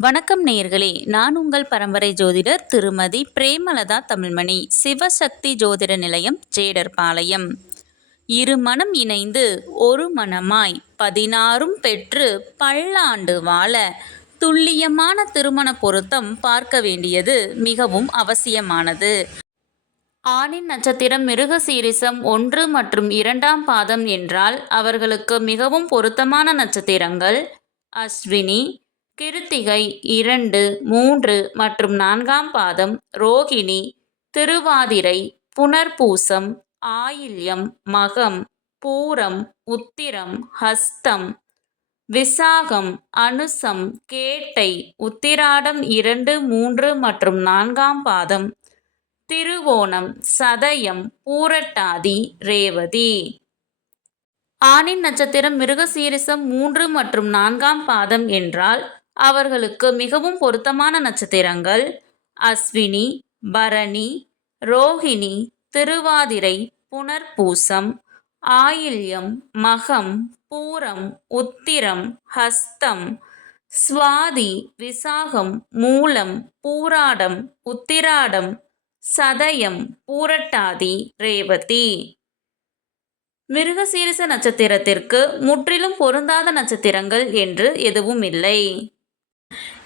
வணக்கம் நேயர்களே, நான் உங்கள் பரம்பரை ஜோதிடர் திருமதி பிரேமலதா தமிழ்மணி, சிவசக்தி ஜோதிட நிலையம், ஜேடர்பாளையம். இரு மனம் இணைந்து ஒரு மனமாய் 16ம் பெற்று பல்லாண்டு வாழ துல்லியமான திருமண பொருத்தம் பார்க்க வேண்டியது மிகவும் அவசியமானது. ஆணின் நட்சத்திரம் மிருகசீரிசம் 1 மற்றும் 2ஆம் பாதம் என்றால் அவர்களுக்கு மிகவும் பொருத்தமான நட்சத்திரங்கள் அஸ்வினி, கிருத்திகை 2, 3 மற்றும் 4ஆம் பாதம், ரோகிணி, திருவாதிரை, புனர்பூசம், ஆயில்யம், மகம், பூரம், உத்திரம், ஹஸ்தம், விசாகம், அனுசம், கேட்டை, உத்திராடம் 2, 3 மற்றும் 4ஆம் பாதம், திருவோணம், சதயம், பூரட்டாதி, ரேவதி. ஆணின் நட்சத்திரம் மிருகசீரிசம் 3 மற்றும் 4ஆம் பாதம் என்றால் அவர்களுக்கு மிகவும் பொருத்தமான நட்சத்திரங்கள் அஸ்வினி, பரணி, ரோகிணி, திருவாதிரை, புனர்பூசம், ஆயில்யம், மகம், பூரம், உத்திரம், ஹஸ்தம், சுவாதி, விசாகம், மூலம், பூராடம், உத்திராடம், சதயம், பூரட்டாதி, ரேவதி. மிருகசீரிச நட்சத்திரத்திற்கு முற்றிலும் பொருந்தாத நட்சத்திரங்கள் என்று எதுவும் இல்லை.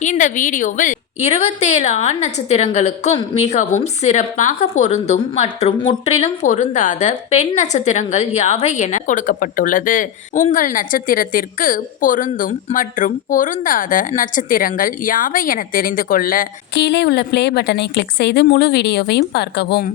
இந்த வீடியோவில் 27 ஆண் நட்சத்திரங்களுக்கும் மிகவும் சிறப்பாக பொருந்தும் மற்றும் முற்றிலும் பொருந்தாத பெண் நட்சத்திரங்கள் யாவை என கொடுக்கப்பட்டுள்ளது. உங்கள் நட்சத்திரத்திற்கு பொருந்தும் மற்றும் பொருந்தாத நட்சத்திரங்கள் யாவை என தெரிந்து கொள்ள கீழே உள்ள ப்ளே பட்டனை கிளிக் செய்து முழு வீடியோவையும் பார்க்கவும்.